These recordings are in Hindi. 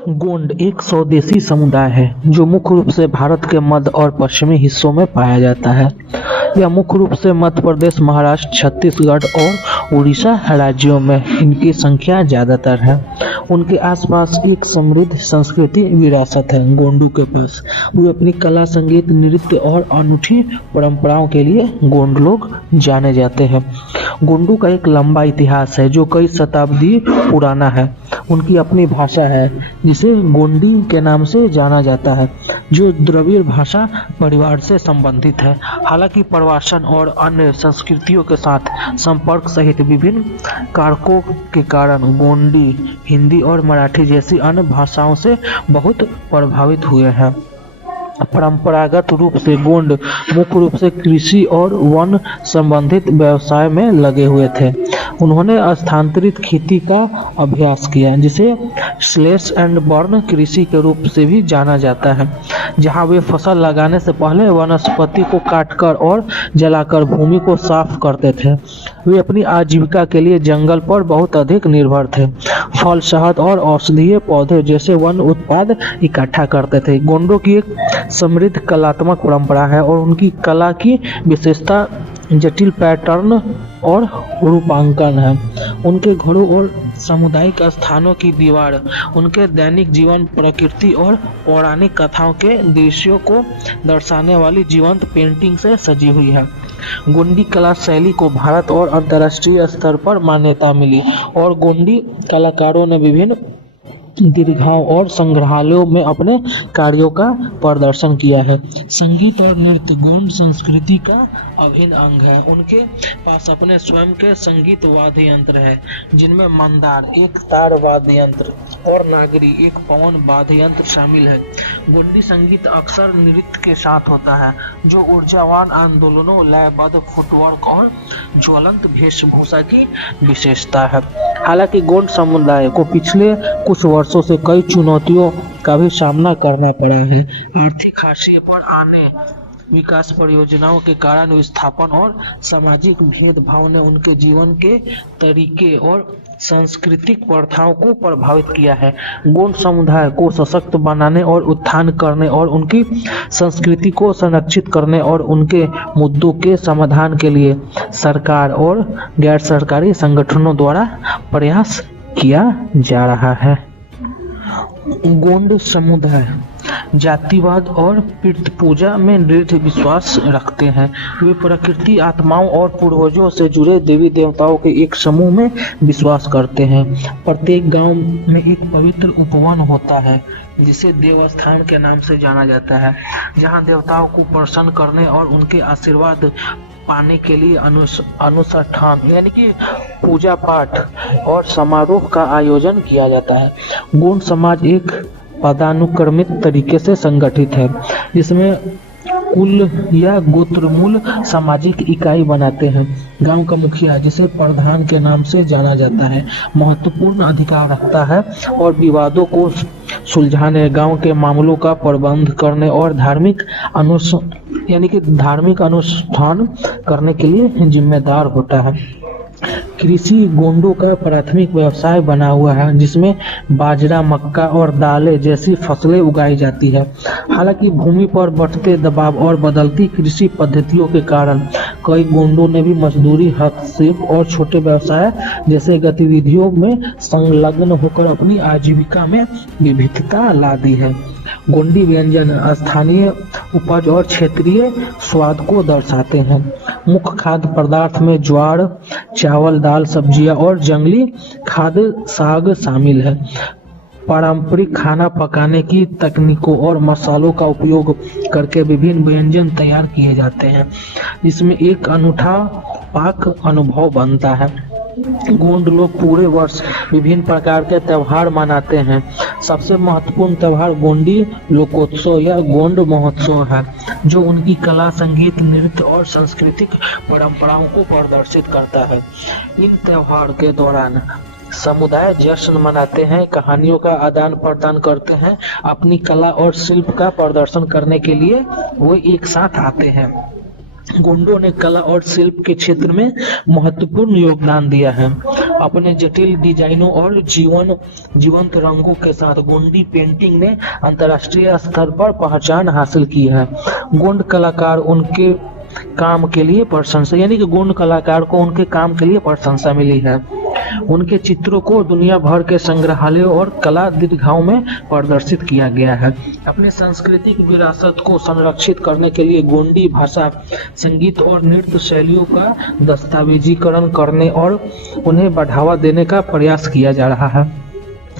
गोंड एक स्वदेशी समुदाय है जो मुख्य रूप से भारत के मध्य और पश्चिमी हिस्सों में पाया जाता है। यह मुख्य रूप से मध्य प्रदेश, महाराष्ट्र, छत्तीसगढ़ और उड़ीसा राज्यों में इनकी संख्या ज़्यादातर है। उनके आसपास एक समृद्ध संस्कृति विरासत है। गोंडों के पास वे अपनी कला, संगीत, नृत्य और अनूठी परंपराओं के लिए गोंड लोग जाने जाते हैं। गोंडों का एक लंबा इतिहास है जो कई शताब्दी पुराना है। उनकी अपनी भाषा है जिसे गोंडी के नाम से जाना जाता है, जो द्रविड़ भाषा परिवार से संबंधित है। हालांकि प्रवासन और अन्य संस्कृतियों के साथ संपर्क सहित विभिन्न कारकों के कारण गोंडी हिंदी और मराठी जैसी अन्य भाषाओं से बहुत प्रभावित हुए हैं। परंपरागत रूप से गोंड मुख्य रूप से कृषि और वन संबंधित व्यवसाय में लगे हुए थे। उन्होंने स्थानांतरित खेती का अभ्यास किया, जिसे स्लैश एंड बर्न कृषि के रूप से भी जाना जाता है, जहां वे फसल लगाने से पहले वनस्पति को काटकर और जलाकर भूमि को साफ करते थे। वे अपनी आजीविका के लिए जंगल पर बहुत अधिक निर्भर थे। फल, शहद और औषधीय पौधे जैसे वन उत्पाद इकट्ठा करते थे। गोंडों की एक समृद्ध कलात्मक परंपरा है और उनकी कला की विशेषता जटिल पैटर्न और रूपांकन है। उनके घरों और सामुदायिक स्थानों की दीवार उनके दैनिक जीवन, प्रकृति और पौराणिक कथाओं के दृश्यों को दर्शाने वाली जीवंत पेंटिंग से सजी हुई है। गोंडी कला शैली को भारत और अंतर्राष्ट्रीय स्तर पर मान्यता मिली और गोंडी कलाकारों ने विभिन्न दीर्घाओं और संग्रहालयों में अपने कार्यों का प्रदर्शन किया है। संगीत और नृत्य गोंड संस्कृति का अभिन्न अंग है। उनके पास अपने स्वयं के संगीत वाद्य यंत्र है, जिनमें मंदार एक तार वाद्य यंत्र और नागरी एक पवन वाद्य यंत्र शामिल है। गोंडी संगीत अक्सर नृत्य के साथ होता है, जो ऊर्जावान आंदोलनों, लयबद्ध फुटवर्क और ज्वलंत वेशभूषा की विशेषता है। हालांकि गोंड समुदाय को पिछले कुछ वर्षों से कई चुनौतियों का भी सामना करना पड़ा है। आर्थिक हाशिए पर आने, विकास परियोजनाओं के कारण विस्थापन और सामाजिक भेदभाव ने उनके जीवन के तरीके और सांस्कृतिक प्रथाओं को प्रभावित किया है। गोंड समुदाय को सशक्त बनाने और उत्थान करने और उनकी संस्कृति को संरक्षित करने और उनके मुद्दों के समाधान के लिए सरकार और गैर सरकारी संगठनों द्वारा प्रयास किया जा रहा है। गोंड समुदाय जातिवाद और पितृ पूजा में दृढ़ विश्वास रखते हैं। वे प्रकृति, आत्माओं और पूर्वजों से जुड़े देवी देवताओं के एक समूह में विश्वास करते हैं। प्रत्येक गांव में एक पवित्र उपवन होता है, जिसे देवस्थान के नाम से जाना जाता है, जहां देवताओं को प्रसन्न करने और उनके आशीर्वाद पाने के लिए अनुष्ठान यानी कि पूजा पाठ और समारोह का आयोजन किया जाता है। गोंड समाज एक पदानुक्रमित तरीके से संगठित है, जिसमें कुल या गोत्रमूल सामाजिक इकाई बनाते हैं। गांव का मुखिया, जिसे प्रधान के नाम से जाना जाता है, महत्वपूर्ण अधिकार रखता है और विवादों को सुलझाने, गांव के मामलों का प्रबंध करने और धार्मिक अनुष्ठान करने के लिए जिम्मेदार होता है। कृषि गोंडों का प्राथमिक व्यवसाय बना हुआ है, जिसमें बाजरा, मक्का और दालें जैसी फसलें उगाई जाती है। हालांकि भूमि पर बढ़ते दबाव और बदलती कृषि पद्धतियों के कारण कई गोंडों ने भी मजदूरी, हस्तशिल्प और छोटे व्यवसाय जैसे गतिविधियों में संलग्न होकर अपनी आजीविका में विविधता ला दी है। गोंडी व्यंजन स्थानीय उपज और क्षेत्रीय स्वाद को दर्शाते हैं। मुख्य खाद्य पदार्थ में ज्वार, चावल, दाल, सब्जियां और जंगली खाद्य साग शामिल है। पारंपरिक खाना पकाने की तकनीकों और मसालों का उपयोग करके विभिन्न व्यंजन तैयार किए जाते हैं, जिसमें एक अनूठा पाक अनुभव बनता है। गोंड लोग पूरे वर्ष विभिन्न प्रकार के त्योहार मनाते हैं। सबसे महत्वपूर्ण त्योहार गोंडी लोकोत्सव या गोंड महोत्सव है, जो उनकी कला, संगीत, नृत्य और सांस्कृतिक परंपराओं को प्रदर्शित करता है। इन त्योहार के दौरान समुदाय जश्न मनाते हैं, कहानियों का आदान प्रदान करते हैं। अपनी कला और शिल्प का प्रदर्शन करने के लिए वो एक साथ आते हैं। गोंडों ने कला और शिल्प के क्षेत्र में महत्वपूर्ण योगदान दिया है। अपने जटिल डिजाइनों और जीवंत रंगों के साथ गोंडी पेंटिंग ने अंतर्राष्ट्रीय स्तर पर पहचान हासिल की है। गोंड कलाकार उनके काम के लिए प्रशंसा, यानी कि गोंड कलाकार को उनके काम के लिए प्रशंसा मिली है। उनके चित्रों को दुनिया भर के संग्रहालयों और कला दीर्घाओं में प्रदर्शित किया गया है। अपने सांस्कृतिक विरासत को संरक्षित करने के लिए गोंडी भाषा, संगीत और नृत्य शैलियों का दस्तावेजीकरण करने और उन्हें बढ़ावा देने का प्रयास किया जा रहा है।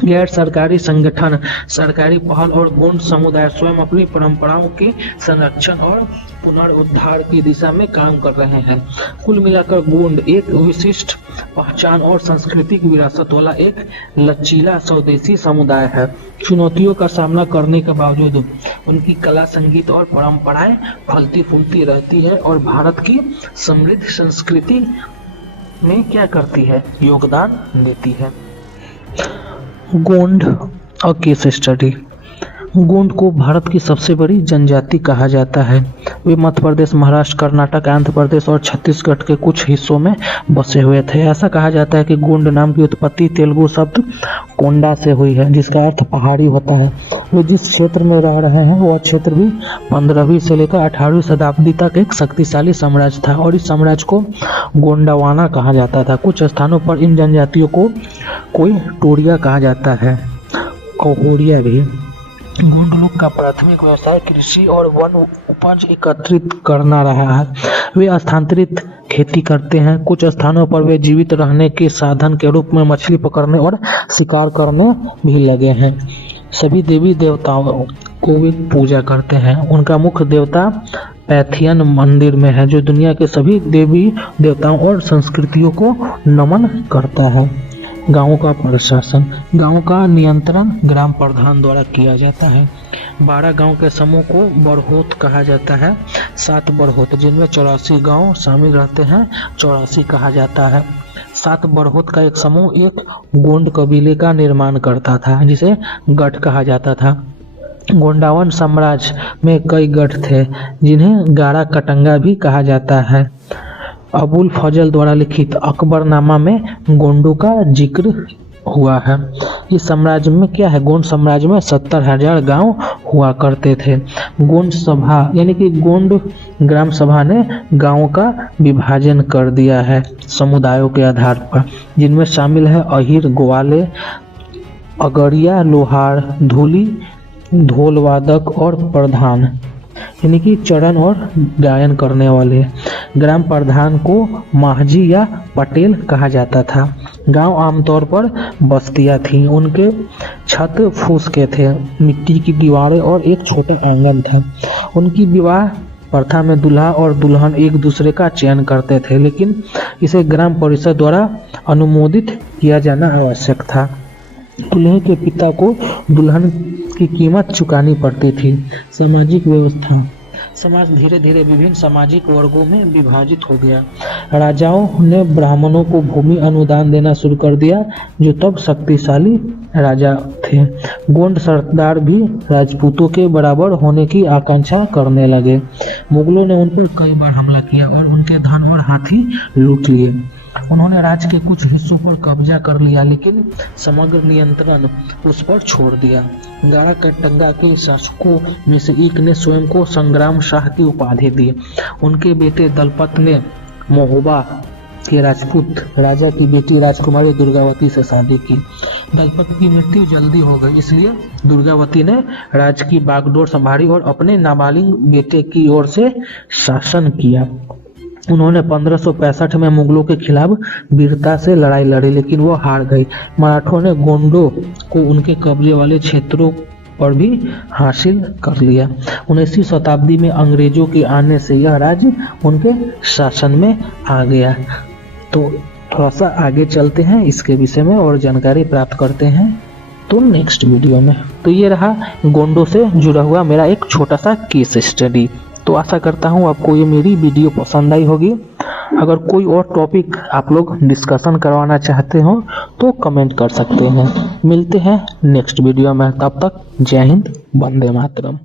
गैर सरकारी संगठन, सरकारी पहल और गोंड समुदाय स्वयं अपनी परंपराओं के संरक्षण और पुनरुद्धार की दिशा में काम कर रहे हैं। कुल मिलाकर गोंड एक विशिष्ट पहचान और सांस्कृतिक विरासत वाला एक लचीला स्वदेशी समुदाय है। चुनौतियों का सामना करने के बावजूद उनकी कला, संगीत और परंपराएं फलती फूलती रहती है और भारत की समृद्ध संस्कृति में क्या करती है, योगदान देती है। गोंड और केस स्टडी। गोंड को भारत की सबसे बड़ी जनजाति कहा जाता है। वे मध्य प्रदेश, महाराष्ट्र, कर्नाटक, आंध्र प्रदेश और छत्तीसगढ़ के कुछ हिस्सों में बसे हुए थे। ऐसा कहा जाता है कि गोंड नाम की उत्पत्ति तेलुगु शब्द कोंडा से हुई है, जिसका अर्थ पहाड़ी होता है। वे जिस क्षेत्र में रह रहे हैं वह क्षेत्र भी 15वीं से लेकर 18वीं शताब्दी तक एक शक्तिशाली साम्राज्य था और इस साम्राज्य को गोंडवाना कहा जाता था। कुछ स्थानों पर इन जनजातियों को कोई टोरिया कहा जाता है, कोहोरिया भी। गोंड लोग का प्राथमिक व्यवसाय कृषि और वन उपज एकत्रित करना रहा है। वे स्थानांतरित खेती करते हैं। कुछ स्थानों पर वे जीवित रहने के साधन के रूप में मछली पकड़ने और शिकार करने भी लगे हैं। सभी देवी देवताओं को वे पूजा करते हैं। उनका मुख्य देवता पैथियन मंदिर में है, जो दुनिया के सभी देवी देवताओं और संस्कृतियों को नमन करता है। गांवों का प्रशासन। गांव का नियंत्रण ग्राम प्रधान द्वारा किया जाता है। 12 गांव के समूह को बरहोत कहा जाता है। 7 बरहोत, जिनमें 84 गांव शामिल रहते हैं, 84 कहा जाता है। 7 बरहोत का एक समूह एक गोंड कबीले का निर्माण करता था, जिसे गढ़ कहा जाता था। गोंडावन साम्राज्य में कई गढ़ थे, जिन्हें गारा कटंगा भी कहा जाता है। अबुल फजल द्वारा लिखित अकबरनामा में गोंडों का जिक्र हुआ है। इस साम्राज्य में क्या है, गोंड साम्राज्य में 70,000 गांव हुआ करते थे। गोंड सभा, यानी कि गोंड ग्राम सभा ने गांवों का विभाजन कर दिया है समुदायों के आधार पर, जिनमें शामिल है अहिर, ग्वाले, अगरिया, लोहार, धूली, ढोलवादक और प्रधान, यानी कि चरण और गायन करने वाले। ग्राम प्रधान को महाजी या पटेल कहा जाता था। गांव आमतौर पर बस्तियां थीं। उनके छत फूस के थे, मिट्टी की दीवारें और एक छोटा आंगन था। उनकी विवाह प्रथा में दूल्हा और दुल्हन एक दूसरे का चयन करते थे, लेकिन इसे ग्राम परिषद द्वारा अनुमोदित किया जाना आवश्यक था। दूल्हे के पिता को दुल्हन की कीमत चुकानी पड़ती थी। सामाजिक व्यवस्था। समाज धीरे धीरे विभिन्न सामाजिक वर्गों में विभाजित हो गया। राजाओं ने ब्राह्मणों को भूमि अनुदान देना शुरू कर दिया, जो तब शक्तिशाली राजा थे। गोंड सरदार भी राजपूतों के बराबर होने की आकांक्षा करने लगे। मुगलों ने उन पर कई बार हमला किया और उनके धन और हाथी लूट लिए। उन्होंने राज्य के कुछ हिस्सों पर कब्जा कर लिया, लेकिन समग्र नियंत्रण उस पर छोड़ दिया। गारा कटंगा के शासकों में से एक ने स्वयं को संग्राम शाह की उपाधि दी। उनके बेटे दलपत ने महोबा के राजपूत राजा की बेटी राजकुमारी दुर्गावती से शादी की। दलपत की मृत्यु जल्दी हो गई, इसलिए दुर्गावती ने राज्य की बागडोर संभाली और अपने नाबालिग बेटे की ओर से शासन किया। उन्होंने 1565 में मुगलों के खिलाफ वीरता से लड़ाई लड़ी, लेकिन वो हार गई। मराठों ने गोंडों को उनके कब्जे वाले क्षेत्रों पर भी हासिल कर लिया। 19वीं शताब्दी में अंग्रेजों के आने से यह राज्य उनके शासन में आ गया। तो थोड़ा सा आगे चलते हैं, इसके विषय में और जानकारी प्राप्त करते हैं तो नेक्स्ट वीडियो में। तो ये रहा गोंडों से जुड़ा हुआ मेरा एक छोटा सा केस स्टडी। तो आशा करता हूँ आपको ये मेरी वीडियो पसंद आई होगी। अगर कोई और टॉपिक आप लोग डिस्कशन करवाना चाहते हो तो कमेंट कर सकते हैं। मिलते हैं नेक्स्ट वीडियो में, तब तक जय हिंद, वंदे मातरम।